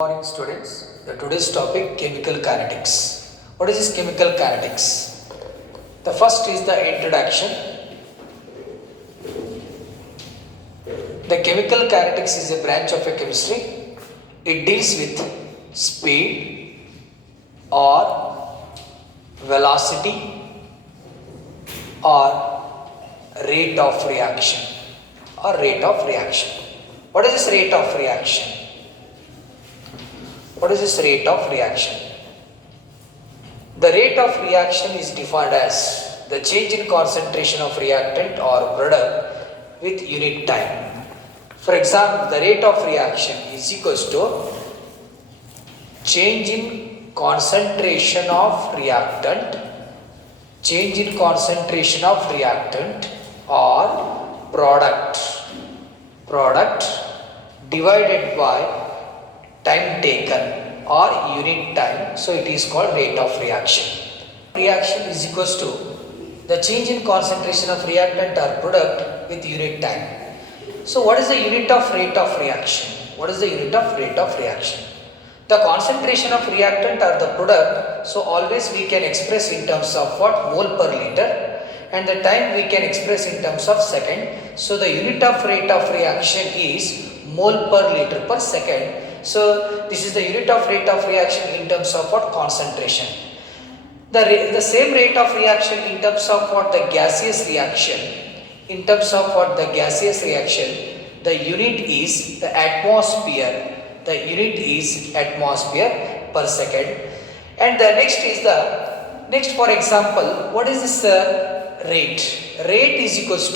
Morning students, the today's topic chemical kinetics. What is this chemical kinetics? The first is the introduction. The chemical kinetics is a branch of a chemistry. It deals with speed or velocity or rate of reaction What is this rate of reaction? What is this rate of reaction? The rate of reaction is defined as the change in concentration of reactant or product with unit time. For example, the rate of reaction is equals to change in concentration of reactant or product divided by time taken or unit time, so it is called rate of reaction. Reaction is equals to the change in concentration of reactant or product with unit time. So what is the unit of rate of reaction? The concentration of reactant or the product, so always we can express in terms of what? Mole per liter, and the time we can express in terms of second. So the unit of rate of reaction is mole per liter per second. So this is the unit of rate of reaction in terms of what? Concentration. The same rate of reaction in terms of what? The gaseous reaction. The unit is the atmosphere. Per second. And the next for example, what is this rate? Rate is equals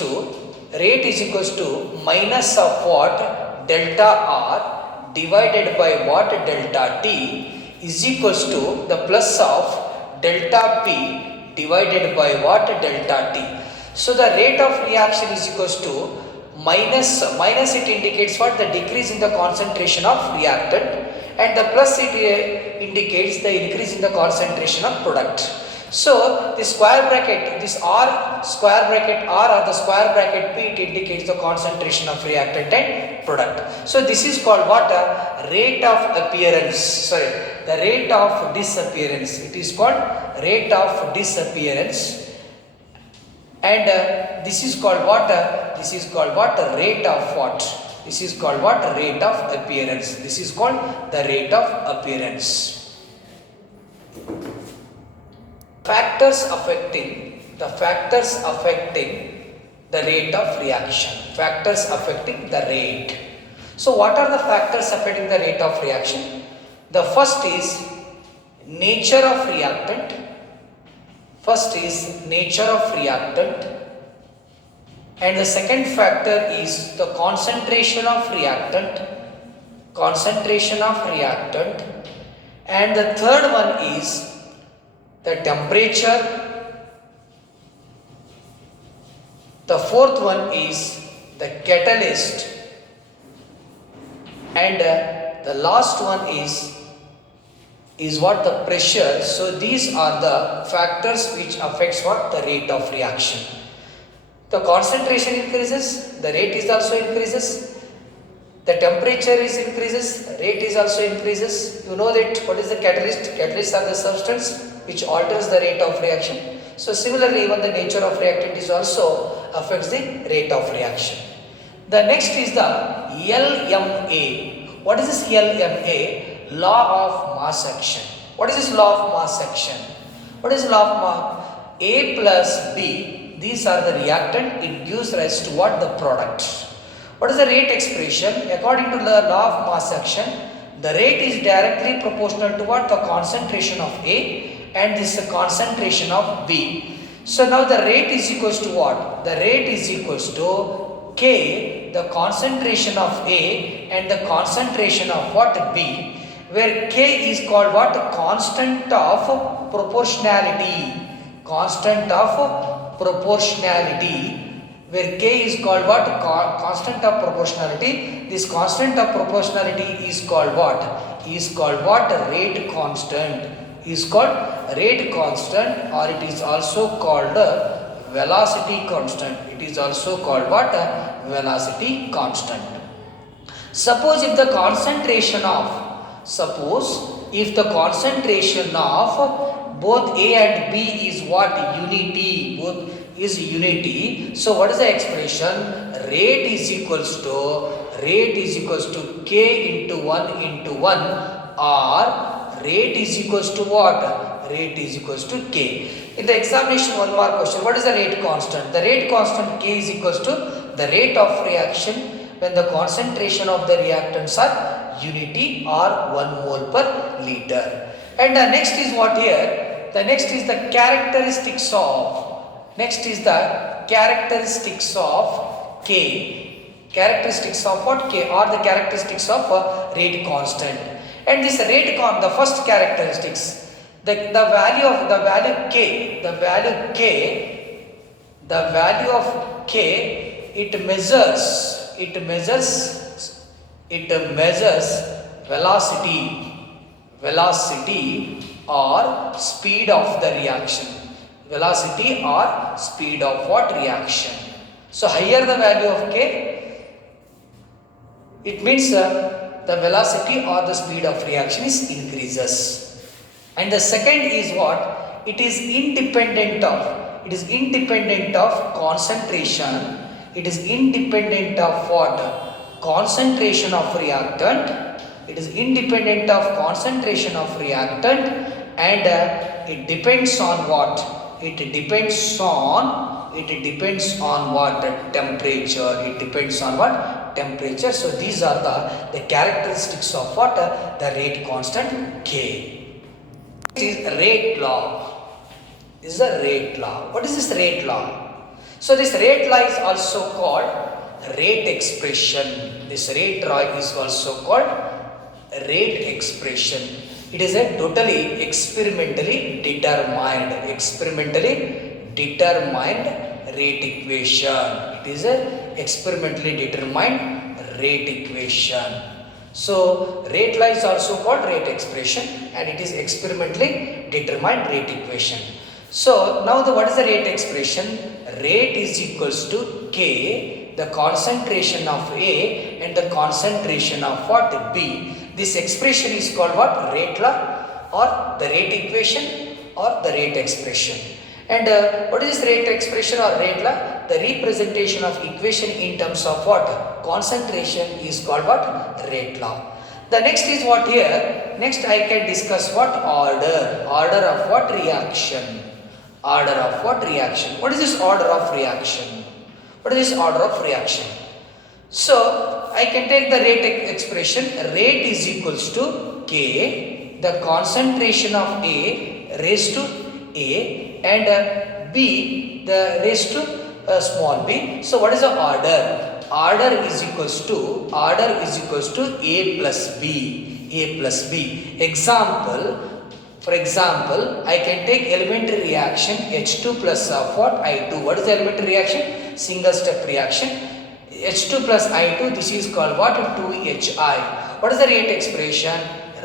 to minus of what? Delta R divided by what? Delta T is equals to the plus of delta P divided by what? Delta T. So the rate of reaction is equals to minus it indicates what? The decrease in the concentration of reactant, and the plus it indicates the increase in the concentration of product. So this square bracket, this R square bracket R or the square bracket P, it indicates the concentration of reactant and product. So this is called what? Rate of appearance. The rate of disappearance. It is called rate of disappearance. And this is called what? Rate of what? This is called what? Rate of appearance. This is called the rate of appearance. Factors affecting the rate of reaction. Factors affecting the rate. So what are the factors affecting the rate of reaction? The first is nature of reactant. And the second factor is the concentration of reactant. And the third one is the temperature. The fourth one is the catalyst, and the last one is what? The pressure. So these are the factors which affects what? The rate of reaction. The concentration increases, the rate is also increases. The temperature is increases, rate is also increases. You know that what is the catalyst? Catalysts are the substance which alters the rate of reaction. So similarly, even the nature of reactant is also affects the rate of reaction. The next is the LMA. What is this LMA? Law of mass action. What is this law of mass action? What is law of mass? A plus B, these are the reactant, it gives rise to what? The product. What is the rate expression? According to the law of mass action, the rate is directly proportional to what? The concentration of A, and this is the concentration of B. So now the rate is equals to what? The rate is equals to K, the concentration of A, and the concentration of what? B, where K is called what? Constant of proportionality. Where K is called what? Constant of proportionality. This constant of proportionality is called what? Rate constant. Or it is also called velocity constant. Velocity constant. Suppose if the concentration of Suppose if the concentration of both A and B is what? Unity. Both is unity. So what is the expression? Rate is equals to K into 1 into 1, or rate is equals to what? Rate is equals to K. In the examination, one more question. What is the rate constant? The rate constant K is equals to the rate of reaction when the concentration of the reactants are unity or 1 mole per liter. And next is what here? The next is the characteristics of K. Characteristics of what? K, or the characteristics of rate constant. And this the first characteristics, the value of K, it measures velocity or speed of the reaction. Velocity or speed of what? Reaction. So higher the value of K, it means the velocity or the speed of reaction is increases. And the second is what? It is independent of concentration. It is independent of what? Concentration of reactant. It is independent of concentration of reactant, and it depends on what? It depends on what? Temperature. It depends on what? Temperature. So these are the characteristics of what? The rate constant K. This is rate law. This is a rate law. What is this rate law? So this rate law is also called rate expression. This rate law is also called rate expression. It is a totally experimentally determined rate equation. It is a experimentally determined rate equation. So rate law is also called rate expression, and it is experimentally determined rate equation. So now what is the rate expression? Rate is equals to K, the concentration of A and the concentration of what? B. This expression is called what? Rate law, or the rate equation, or the rate expression. And what is this rate expression or rate law? The representation of equation in terms of what? Concentration is called what? Rate law. The next is what here? Next I can discuss what? Order. Order of what? Reaction. Order of what? Reaction. What is this order of reaction? What is this order of reaction? So I can take the rate expression. Rate is equals to K, the concentration of A raised to A, and B the raised to small b. So what is the order? Order is equals to A plus B. A plus B. Example. For example, I can take elementary reaction H2 plus what? I2. What is the elementary reaction? Single step reaction. H2 plus I2, this is called what? 2HI. What is the rate expression?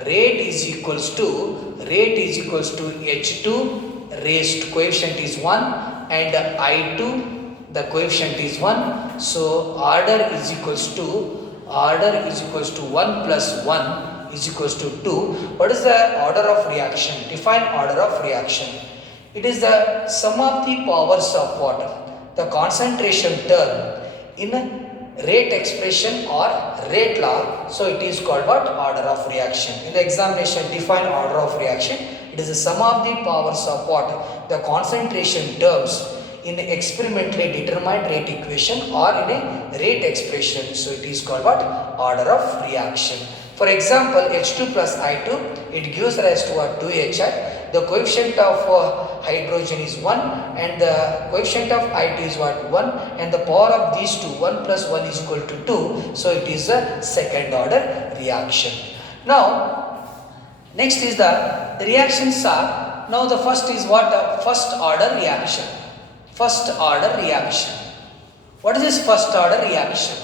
Rate is equals to H2 raised coefficient is 1 and I2 the coefficient is 1. So order is equals to 1 plus 1 is equals to 2. What is the order of reaction? Define order of reaction. It is the sum of the powers of water, the concentration term in rate expression or rate law. So it is called what? Order of reaction. In the examination, define order of reaction. It is the sum of the powers of water, the concentration terms in experimentally determined rate equation or in a rate expression. So it is called what? Order of reaction. For example, H2 plus I2, it gives rise to what? 2HI. The coefficient of hydrogen is 1 and the coefficient of I2 is what? 1, and the power of these two, 1 plus 1 is equal to 2. So it is a second order reaction. Now, next is the reactions are, now the first is what? First order reaction. First order reaction. What is this first order reaction?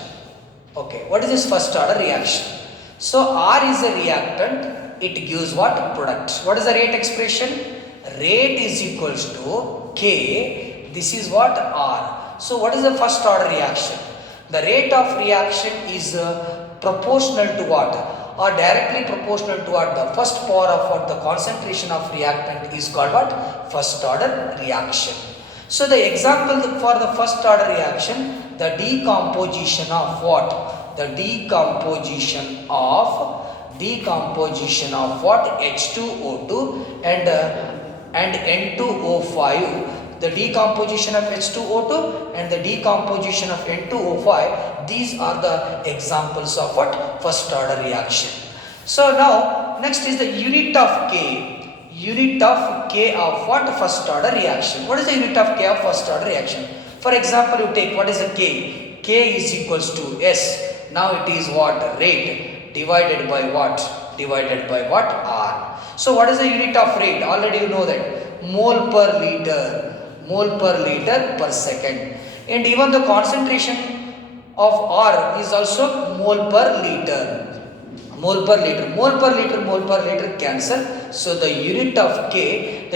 Okay, what is this first order reaction? So R is a reactant, it gives what? Product. What is the rate expression? Rate is equals to K, this is what? R. So what is the first order reaction? The rate of reaction is proportional to what? are directly proportional to what the first power of what the concentration of reactant is called what? First order reaction. So the example for the first order reaction, the decomposition of what? The decomposition of what? H2O2 and N2O5. The decomposition of H2O2 and the decomposition of N2O5, these are the examples of what? First order reaction. So now next is the unit of K. Unit of K of what? First order reaction. What is the unit of K of first order reaction? For example, you take what is the K? K is equals to S. Now it is what? Rate divided by what? Divided by what? R. So what is the unit of rate? Already you know that. Mole per liter. Mole per liter per second. And even the concentration of R is also mole per liter. Mole per liter, mole per liter, mole per liter cancel. So the unit of K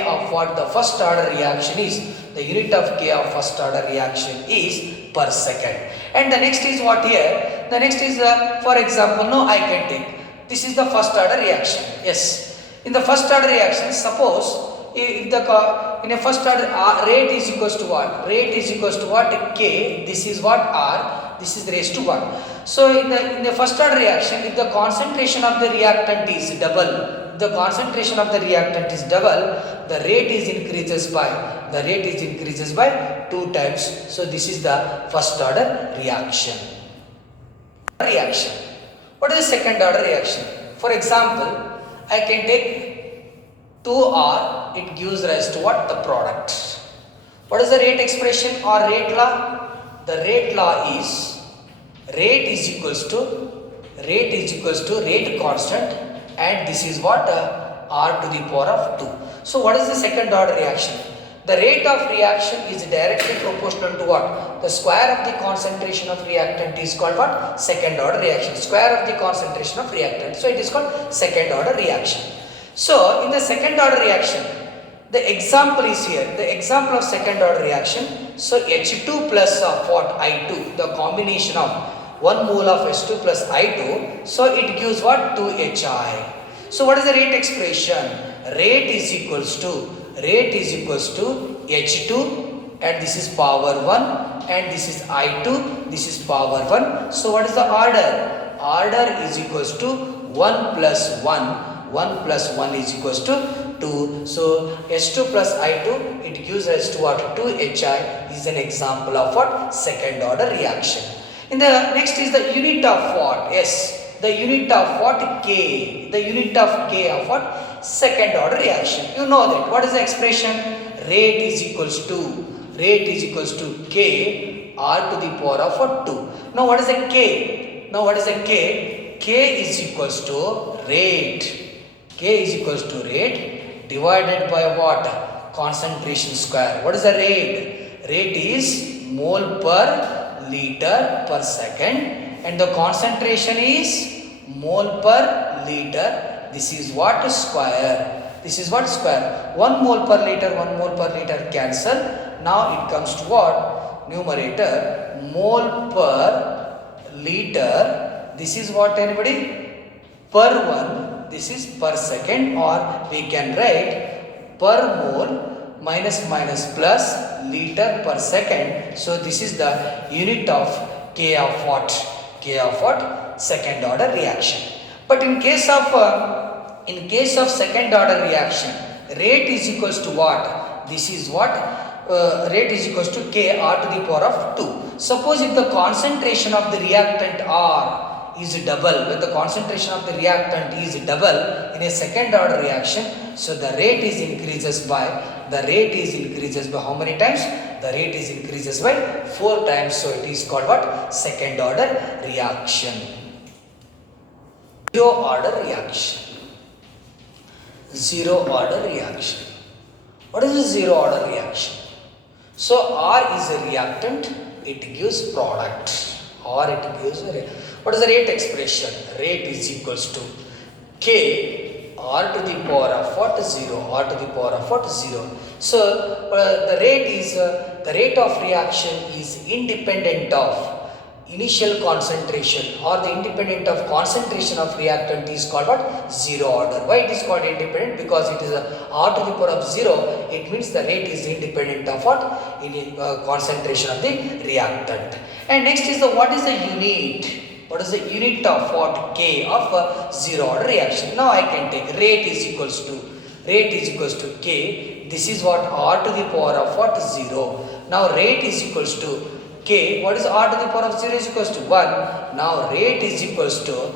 of what the first order reaction is, the unit of K of first order reaction is per second. And the next is what here? The next is for example, now I can take, this is the first order reaction. Yes, in the first order reaction, suppose if the in a first order rate is equals to what? Rate is equals to what? K. This is what? R. This is raised to 1. So in the first order reaction, if the concentration of the reactant is double, the concentration of the reactant is double, the rate is increases by 2 times. So this is the first order reaction. What is the second order reaction? For example, I can take 2R, it gives rise to what? The product. What is the rate expression or rate law? The rate law is rate is equals to rate constant, and this is what? R to the power of 2. So what is the second order reaction? The rate of reaction is directly proportional to what? The square of the concentration of reactant is called what? Second order reaction. Square of the concentration of reactant. So it is called second order reaction. So in the second order reaction, the example is here. The example of second order reaction. So H2 plus of what? I2. The combination of 1 mole of H2 plus I2. So it gives what? 2HI. So what is the rate expression? Rate is equals to H2 and this is power 1 and this is I2. This is power 1. So what is the order? Order is equals to 1 plus 1. 1 plus 1 is equals to 2. So H2 plus I2, it gives us to what? 2HI is an example of what? Second order reaction. In the next is the unit of what? S. The unit of what? K. The unit of K of what? Second order reaction. You know that. What is the expression? Rate is equals to K R to the power of what? 2. Now what is the K? K is equals to rate. K is equals to rate divided by what? Concentration square. What is the rate? Rate is mole per liter per second and the concentration is mole per liter. This is what? Square. This is what? Square. 1 mole per liter cancel. Now it comes to what? Numerator. Mole per liter. This is what, anybody? Per 1. This is per second, or we can write per mole minus plus liter per second. So this is the unit of K of what? K of what? Second order reaction. But in case of second order reaction, rate is equals to what? This is what? Rate is equals to K R to the power of 2. Suppose if the concentration of the reactant R is double, when the concentration of the reactant is double in a second order reaction, so the rate is increases by how many times? The rate is increases by 4 times. So it is called what? Second order reaction. Zero order reaction. What is the zero order reaction? So R is a reactant, it gives product, or it gives a. What is the rate expression? Rate is equals to K R to the power of what? 0. R to the power of what? 0. So the rate of reaction is independent of initial concentration or the independent of concentration of reactant is called what? Zero order. Why it is called independent? Because it is a R to the power of 0. It means the rate is independent of what? In concentration of the reactant. And next is the what is the unit? What is the unit of what? K of zero order reaction. Now I can take rate is equals to K. This is what? R to the power of what? 0. Now rate is equals to K. What is R to the power of 0 is equals to 1. Now rate is equals to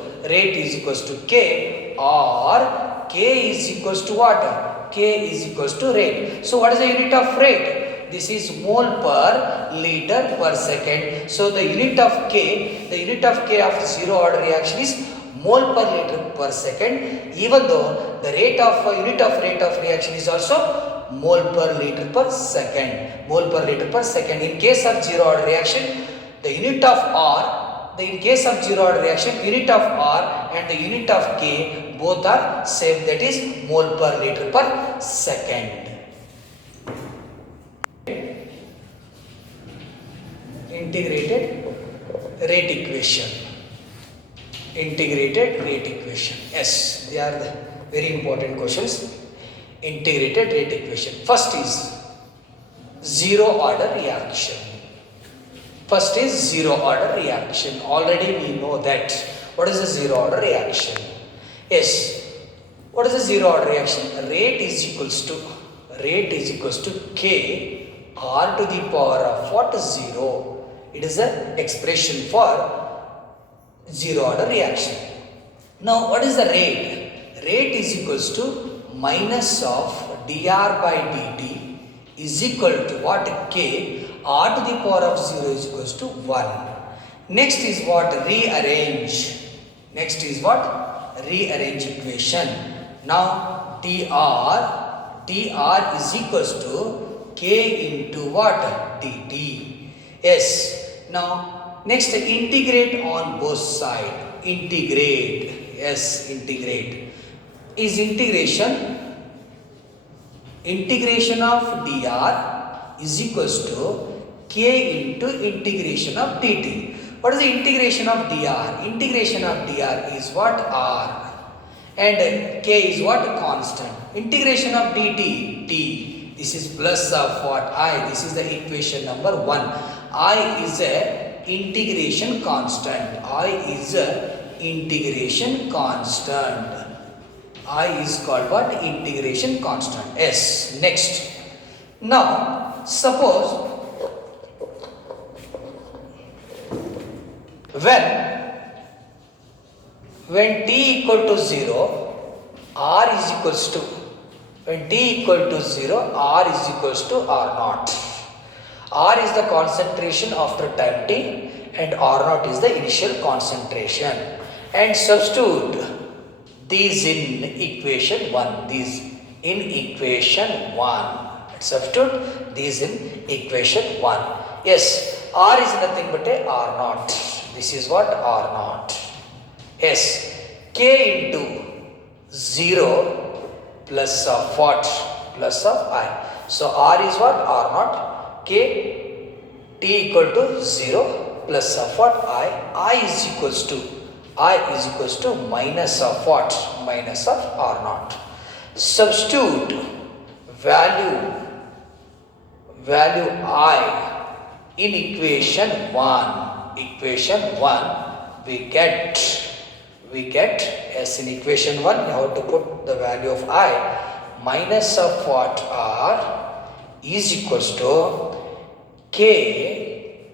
K, or K is equals to what? K is equals to rate. So what is the unit of rate? This is mole per liter per second. So the unit of K of zero order reaction is mole per liter per second, even though the unit of rate of reaction is also mole per liter per second. In case of zero order reaction, the unit of R, in case of zero order reaction, unit of R and the unit of K both are same, that is mole per liter per second. Integrated rate equation. Yes, they are the very important questions. Integrated rate equation. First is zero order reaction. Already we know that. What is a zero order reaction? Yes. What is a zero order reaction? Rate is equals to K R to the power of what? 0. It is an expression for zero order reaction. Now what is the rate? Rate is equals to minus of dr by dt is equal to what? K R to the power of 0 is equals to 1. Next is what? Rearrange equation. Now dr is equals to K into what? Dt. Yes. Now next integrate on both sides. Integrate. Yes, integrate. Is integration of dr is equals to K into integration of dt. What is the integration of dr? Integration of dr is what? R, and K is what? Constant. Integration of dt, t. This is plus of what? I. This is the equation number 1. I is a integration constant. I is called what? Integration constant. S. Next. Now, suppose when t equal to 0, R is equals to, when t equal to 0, R is equals to R naught. R is the concentration after time t and R naught is the initial concentration. And substitute these in equation 1. Substitute these in equation 1. Yes, R is nothing but a R naught. This is what? R naught. Yes, K into 0 plus of what? Plus of I. So R is what? R naught. K, t equal to 0 plus of what? I is equals to minus of what? Minus of R naught. Substitute value I in equation 1. We get as in equation 1 you have to put the value of I minus of what? R is equals to K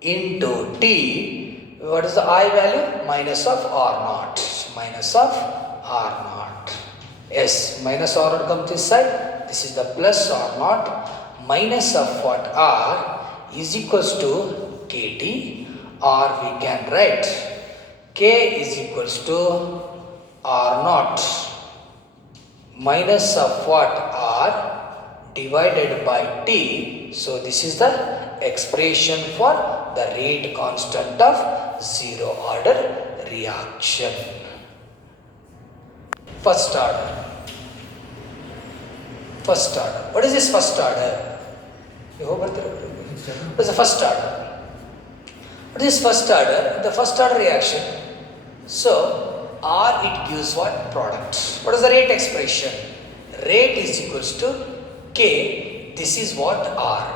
into T. What is the I value? Minus of R naught. Yes, minus R naught comes this side. This is the plus R naught minus of what? R is equals to KT, or we can write K is equals to R naught minus of what? R divided by T. So this is the expression for the rate constant of zero order reaction. First order. What is this first order? What is the first order? What is first order? The first order reaction. So R it gives what? Product. What is the rate expression? Rate is equals to K. This is what R.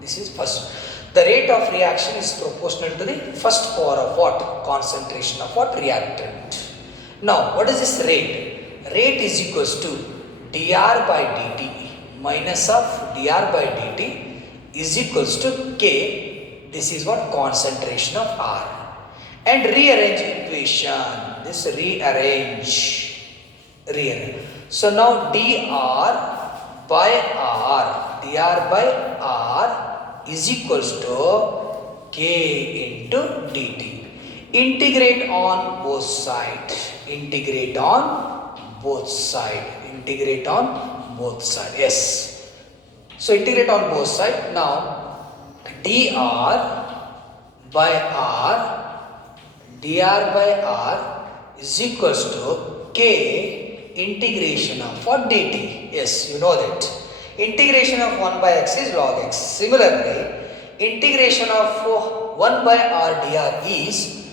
This is first. The rate of reaction is proportional to the first power of what? Concentration of what? Reactant. Now what is this rate? Rate is equals to dr by dt minus of dr by dt is equals to K. This is what? Concentration of R. And rearrange equation. This rearrange. So now dr by R is equals to K into dt. Integrate on both sides. Integrate on both sides. Integrate on both sides. Yes. So integrate on both sides. Now dr by R is equals to K integration of what? Dt. Yes, you know that. Integration of 1 by x is log x. Similarly, integration of 1 by R dr is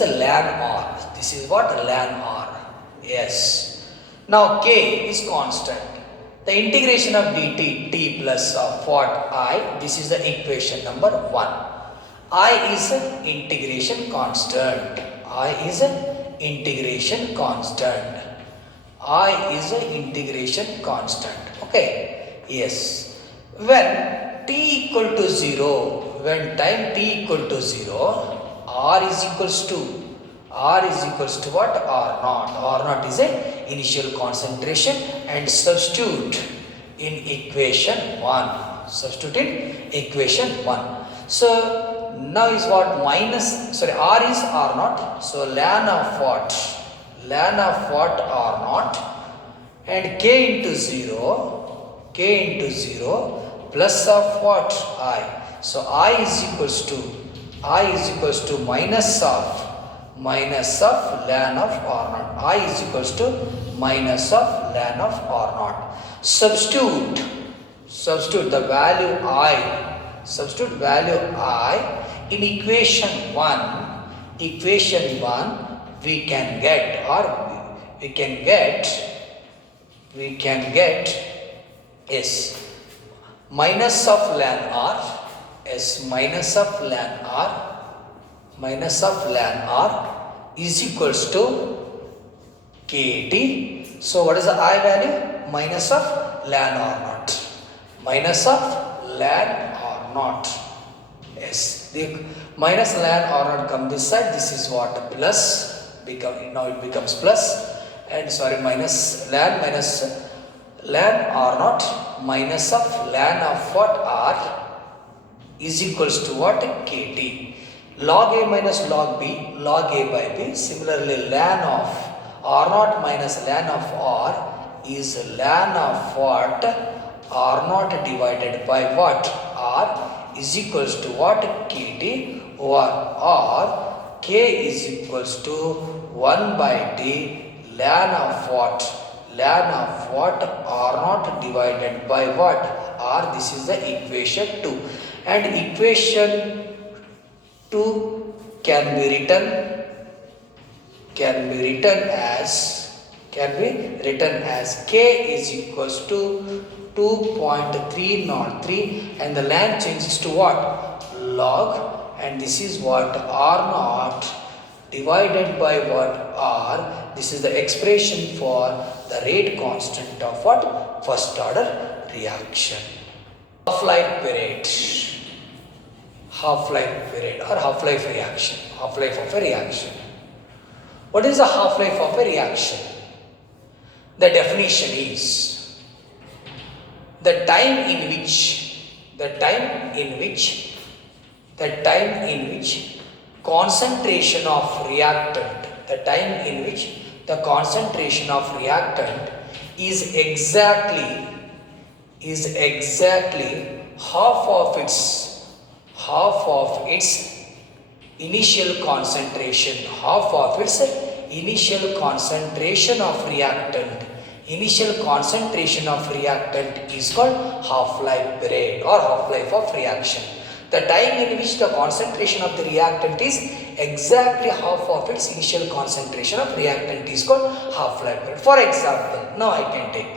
a ln R. This is what? Ln R. Yes. Now K is constant. The integration of dt, t plus of what? I. This is the equation number 1. I is an integration constant. I is an integration constant. I is an integration constant. Okay. Yes. When t equal to 0, when time t equal to 0, R is equals to what? R naught. R naught is a initial concentration and substitute in equation 1. Substitute in equation 1. So now is what? R is R naught. So ln of what? Ln of what? R naught. And K into 0 plus of what? I. So I is equals to minus of ln of R naught. I is equals to minus of ln of R naught. Substitute the value I. Substitute value I in equation 1. Equation 1 we can get yes, minus of ln R. Yes, minus of ln R is equals to Kt. So what is the I value? Minus of ln R naught. Minus of ln R naught. Yes, the minus ln R naught come this side. This is what? Plus. Now it becomes plus. And minus ln R naught minus of ln of what? R is equals to what? Kt. Log A minus log B, log A by B. Similarly, ln of R naught minus ln of R is ln of what? R naught divided by what? R is equals to what? Kt or K is equals to 1 by T ln of what? Ln of what? R naught divided by what? R. This is the equation 2. And equation 2 can be written as K is equals to 2.303 and the ln changes to what? Log, and this is what? R naught divided by what? R. This is the expression for the rate constant of what? First order reaction. Half-life period. Half-life period or half-life reaction. Half-life of a reaction. What is the half-life of a reaction? The definition is the time in which concentration of reactant, is exactly half of its initial concentration, initial concentration of reactant is called half-life period or half-life of reaction. The time in which the concentration of the reactant is exactly half of its initial concentration of reactant is called half-life period. For example, now I can take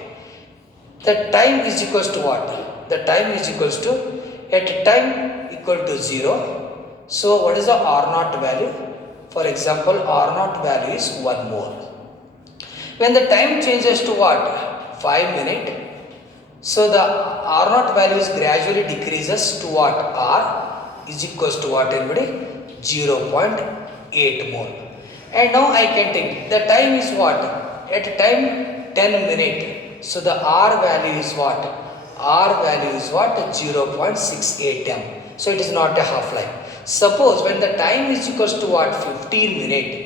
the time is equals to what? The time is equals to, at time equal to 0. So what is the R naught value? For example, R naught value is 1 mole. When the time changes to what? 5 minutes. So the R naught value is gradually decreases to what? R is equals to what, everybody? 0.8 mole. And now I can take the time is what? At time 10 minutes. So the R value is what? R value is what? 0.68 m. So it is not a half-life. Suppose when the time is equals to what? 15 minutes.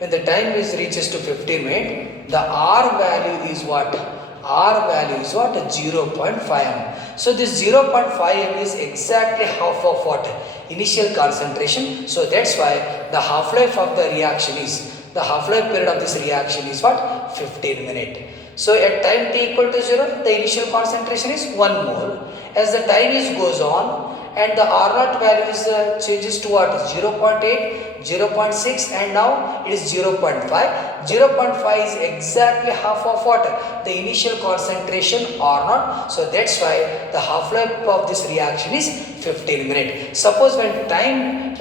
When the time is reaches to 15 minutes, the R value is what? R value is what? 0.5 m. So this 0.5 m is exactly half of what? Initial concentration. So that's why the half-life of the reaction is, the half-life period of this reaction is what? 15 minutes. So at time t equal to 0, the initial concentration is 1 mole. As the time is goes on, and the R naught value is changes to what? 0.8, 0.6, and now it is 0.5. 0.5 is exactly half of what? The initial concentration R naught. So that's why the half-life of this reaction is 15 minutes. Suppose when time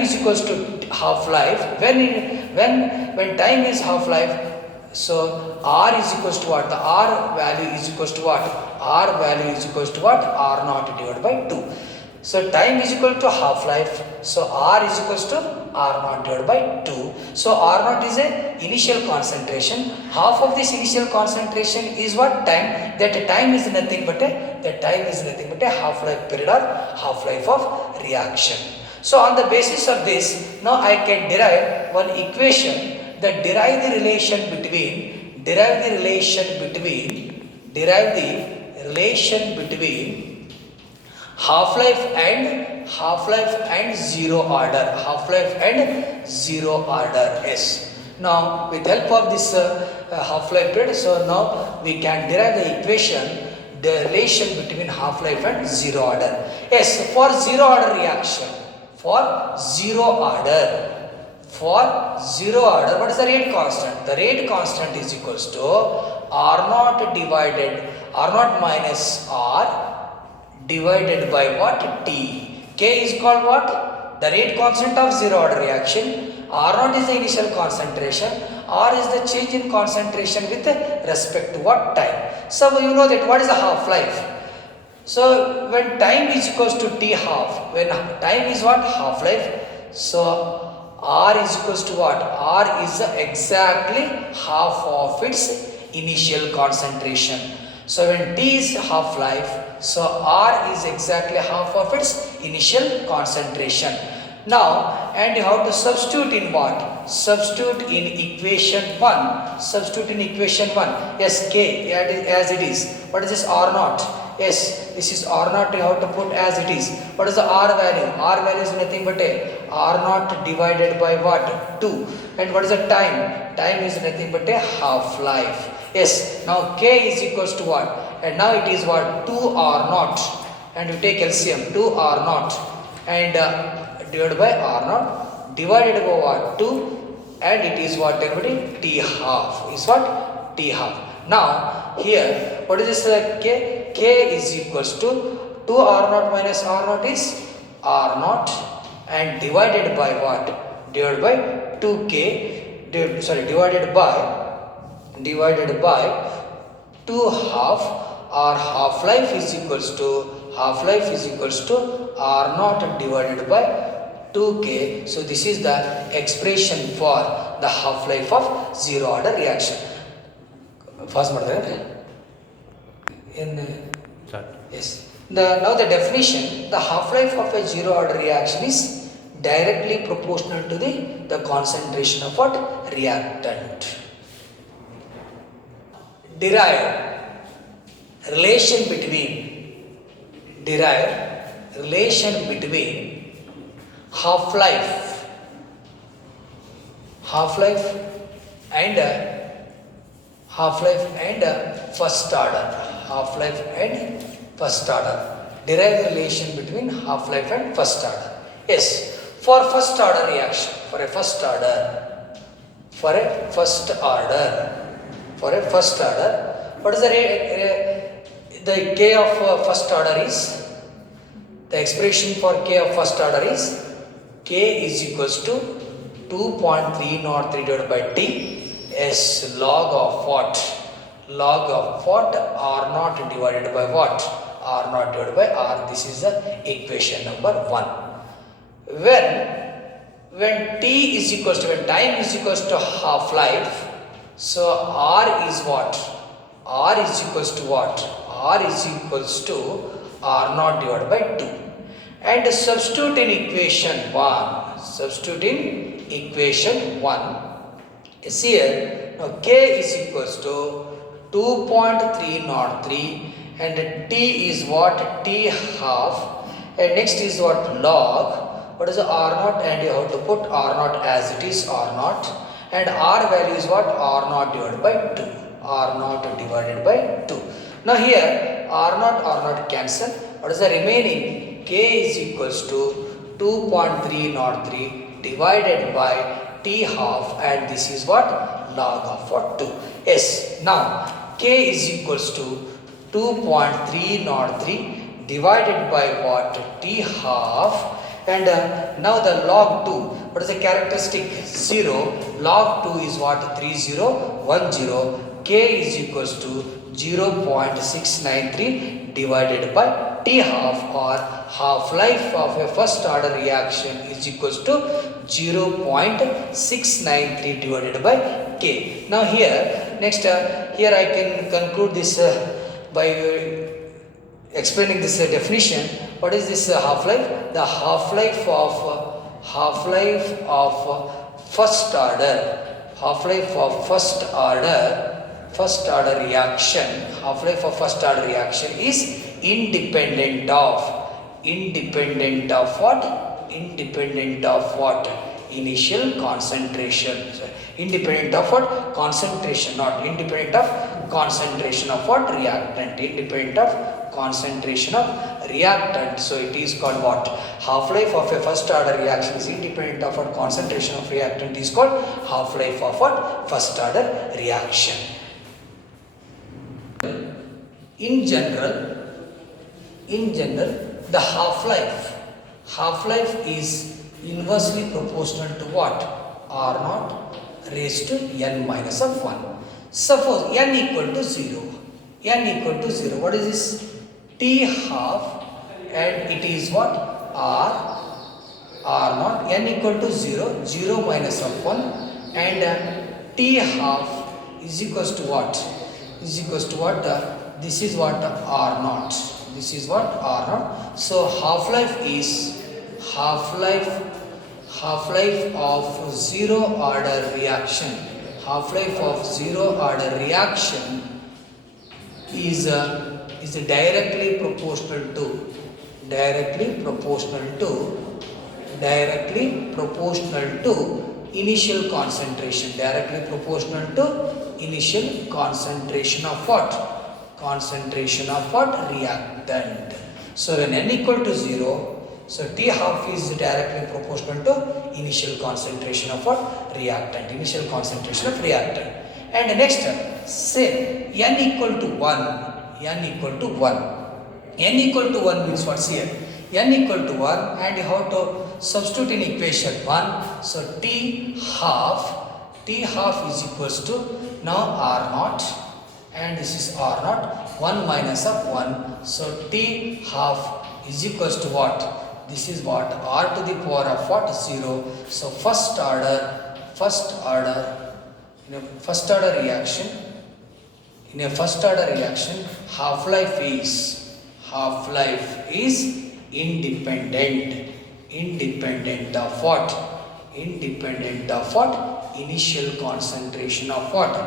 is equals to half-life, when time is half-life, so R is equals to what? The R value is equals to what? R value is equals to what? R naught divided by 2. So time is equal to half-life. So R is equals to R naught divided by 2. So R naught is a initial concentration. Half of this initial concentration is what? Time. That time is nothing but a half-life period or half-life of reaction. So on the basis of this, now I can derive one equation that derive the relation between half-life and zero order S. Now with help of this half-life period, so now we can derive the equation, the relation between half-life and zero order. Yes, for zero order reaction, what is the rate constant? The rate constant is equals to R naught minus R divided by what? T. K is called what? The rate constant of zero order reaction. R naught is the initial concentration. R is the change in concentration with respect to what? Time. So you know that what is the half-life? So when time is equals to T half, when time is what? Half-life. So R is equals to what? R is exactly half of its initial concentration. So when T is half-life, so R is exactly half of its initial concentration. Now, and you have to substitute in what? Substitute in equation 1. Yes, K as it is. What is this? R naught. Yes, this is R naught, you have to put as it is. What is the R value? R value is nothing but a R naught divided by what? 2. And what is the time? Time is nothing but a half-life. Yes, now K is equals to what? And now it is what? 2 R naught. And you take LCM, 2 R naught. And divided by R naught. Divided by what? 2. And it is what, everybody? T half. Is what? T half. Now, here, what is this K? K is equals to 2 R naught minus R naught is R naught. And divided by what? Divided by 2K. Divided by 2 half. Our half-life is equals to R naught divided by 2K. So this is the expression for the half-life of zero order reaction. Fast yes. Now the definition, the half-life of a zero order reaction is directly proportional to the concentration of what? Reactant. Derive relation between half-life and first order. derive the relation between half-life and first order. Yes, for first order reaction, for a first order, what is the K of first order is, the expression for K of first order is K is equals to 2.303 divided by T is log of what? Log of what? R naught divided by what? R naught divided by R. This is the equation number 1. When T is equals to, when time is equals to half-life, so R is what? R is equals to what? R is equals to R naught divided by 2. And substitute in equation 1. Substitute in equation 1 is here. Now K is equals to 2.303 and T is what? T half. And next is what? Log. What is the R naught? And you have to put R naught as it is, R naught. And R value is what? R naught divided by 2. R naught divided by 2. Now here R naught cancel. What is the remaining? K is equals to 2.303 divided by T half, and this is what? Log of what? 2. Yes. Now K is equals to 2.303 divided by what? T half. And now the log 2, what is the characteristic? 0. Log 2 is what? 3010. K is equals to 0.693 divided by T half, or half-life of a first order reaction is equals to 0.693 divided by K. Now here, next here I can conclude this by explaining this definition. What is this half-life? The half-life of first order, half-life of first order reaction, half-life of first order reaction is independent of what? Independent of what? Initial concentration. Independent of what? Concentration, not independent of concentration of what? Reactant. Independent of concentration of reactant. So it is called what? Half-life of a first order reaction is independent of what? Concentration of reactant is called half-life of what? First order reaction. In general, the half-life is inversely proportional to what? R naught raised to n minus of 1. Suppose n equal to 0. What is this? T half, and it is what? R naught. N equal to 0. 0 minus of 1. And T half is equals to what? Is equals to what? This is what? R naught. This is what? R naught. So half-life is half-life of zero order reaction. Half-life of zero order reaction is directly proportional to initial concentration. Directly proportional to initial concentration of what? Concentration of what? Reactant. So when n equal to 0, so T half is directly proportional to initial concentration of what? Reactant. Initial concentration of reactant. And next, say n equal to 1. N equal to 1. N equal to 1 means what's here? N equal to 1, and you have to substitute in equation 1. So T half is equals to now R naught, and this is R naught, 1 minus of 1. So T half is equals to what? This is what? R to the power of what? 0. So first order reaction. In a first order reaction, half-life is independent of what? Independent of what? Initial concentration of what?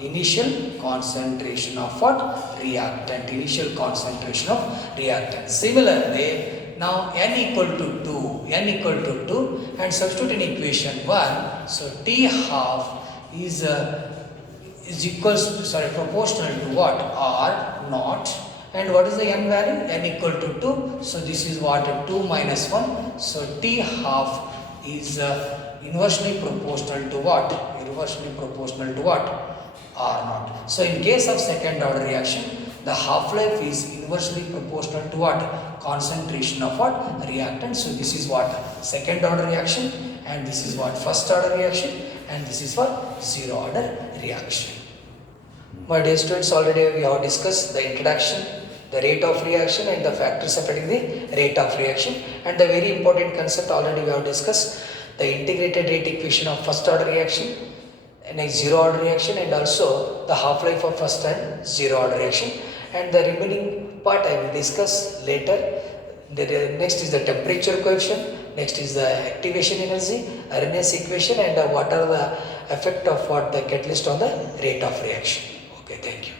Initial concentration of what? Reactant. Initial concentration of reactant. Similarly, now n equal to 2, and substitute in equation 1. So T half is proportional to what? R naught, And what is the n value? N equal to 2. So this is what? 2 minus 1. So T half is inversely proportional to what? Inversely proportional to what? R naught. So in case of second order reaction, the half-life is inversely proportional to what? Concentration of what? Reactant. So this is what? Second order reaction, and this is what? First order reaction, and this is what? Zero order reaction. My dear students, already we have discussed the introduction, the rate of reaction and the factors affecting the rate of reaction, and the very important concept already we have discussed, the integrated rate equation of first order reaction and a zero order reaction, and also the half-life of first and zero order reaction, and the remaining part I will discuss later. The next is the temperature coefficient, next is the activation energy, Arrhenius equation, and what are the effect of what the catalyst on the rate of reaction. Okay, thank you.